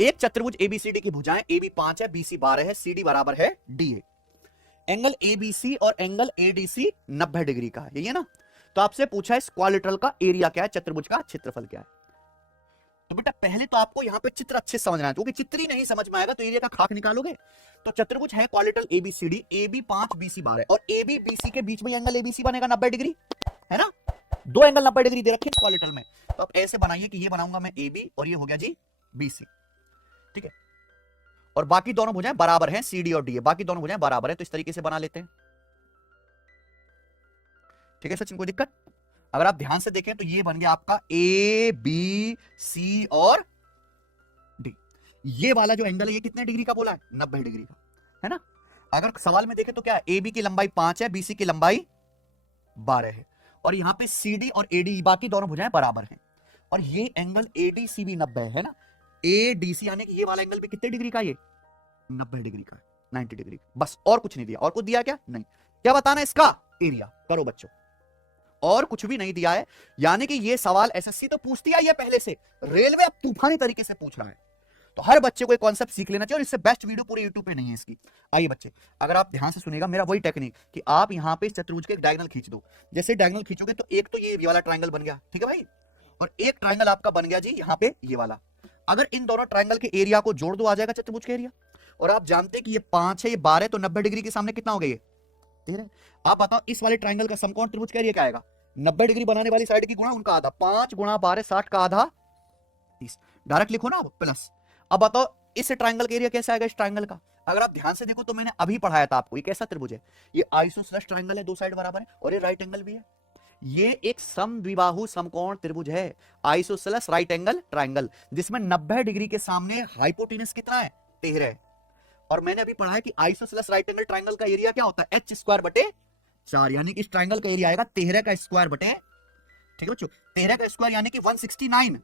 एक चतुर्भुज एबीसीडी की भुजाएं AB 5 है, BC 12 है, CD बराबर है DA। एंगल ABC और एंगल ADC 90 डिग्री का है, यही है ना। तो आपसे पूछा है क्वाड्रिलेटरल का एरिया क्या है, चतुर्भुज का क्षेत्रफल क्या है। तो बेटा पहले तो आपको यहां पे चित्र अच्छे से समझना है, क्योंकि चित्र ही नहीं समझ में आएगा तो एरिया का खाक निकालोगे। तो चतुर्भुज है क्वाड्रिलेटरल ABCD, AB 5 BC 12 और AB BC के बीच में एंगल ABC बनेगा 90 डिग्री, है ना। दो एंगल 90 डिग्री दे रखे क्वाड्रिलेटरल में। तो आप ऐसे बनाइए कि ये बनाऊंगा मैं AB और ये हो गया जी BC, ठीक है। और बाकी दोनों भुजाएं बराबर हैं, CD और DA, बाकी दोनों भुजाएं बराबर हैं, तो इस तरीके से बना लेते हैं, ठीक है सचिन, कोई दिक्कत। अगर आप ध्यान से देखें तो ये बन गया आपका ABC और D। ये वाला जो एंगल है ये कितने डिग्री का बोला है, 90 डिग्री का, है ना। अगर सवाल में देखें तो क्या है, AB की लंबाई 5 है, BC की लंबाई 12 है, और यहां पे CD और AD बाकी दोनों भुजाएं बराबर हैं, और ये एंगल ADC भी 90 है ना। ADC यानी कि ये वाला एंगल भी कितने डिग्री का, ये 90 डिग्री का है, 90 डिग्री, बस और कुछ नहीं दिया। और कुछ दिया क्या, नहीं। क्या बताना इसका एरिया, करो बच्चों, और कुछ भी नहीं दिया है। यानी कि ये सवाल एसएससी तो पूछती है, ये पहले से रेलवे अब तूफानी तरीके से पूछ रहा है। तो हर बच्चे को एक कॉन्सेप्ट सीख लेना चाहिए, और इससे बेस्ट वीडियो पूरे यूट्यूब पे नहीं है इसकी। आइए बच्चे, अगर आप ध्यान से सुनेगा मेरा वही टेक्निक कि आप यहां पे चतुर्भुज के एक डायगोनल खींच दो। जैसे डायगोनल खींचोगे तो एक तो ये वाला ट्रायंगल बन गया, ठीक है भाई, और एक ट्रायंगल आपका बन गया जी यहाँ पे ये वाला। अगर इन दोनों ट्रायंगल के एरिया को जोड़ दो, आ जाएगा चतुर्भुज का एरिया। और आप जानते हैं कि ये 5 है, ये 12 है, तो 90 डिग्री के सामने कितना हो गया, ये 13। आप बताओ इस वाले ट्रायंगल का समकोण त्रिभुज का एरिया क्या आएगा, 90 डिग्री बनाने वाली साइड की गुणा उनका आधा, 5 गुणा 12 60 का आधा 30, डायरेक्ट लिखो ना प्लस। अब बताओ इस ट्रायंगल का एरिया कैसे आएगा, इस ट्रायंगल का। अगर आप ध्यान से देखो तो मैंने अभी पढ़ाया था आपको, ये कैसा त्रिभुज है, ये आइसोसेलेस ट्रायंगल है, दो साइड बराबर है, और ये राइट एंगल भी है। ये एक समद्विबाहु समकोण त्रिभुज है, आइसोसेलेस राइट एंगल ट्रायंगल, जिसमें 90 डिग्री के सामने हाइपोटेनस कितना है, 13 है। और मैंने अभी पढ़ा है कि आइसोसेलेस राइट एंगल ट्रायंगल का एरिया क्या होता है, h स्क्वायर बटे 4, यानी कि इस ट्रायंगल का एरिया आएगा 13 का स्क्वायर बटे, ठीक है बच्चों, 13 का स्क्वायर यानी कि 169।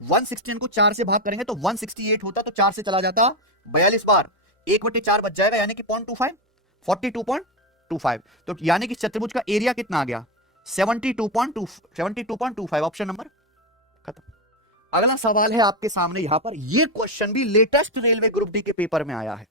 116 को 4 से भाग करेंगे तो 168 होता, तो 4 से चला जाता 42 बार, 1/4 बच जाएगा, यानी कि 0.25 42.25। तो यानी कि चतुर्भुज का एरिया कितना आ गया, 72.25, ऑप्शन नंबर खत्म। अगला सवाल है आपके सामने यहां पर, यह क्वेश्चन भी लेटेस्ट रेलवे ग्रुप डी के पेपर में आया है।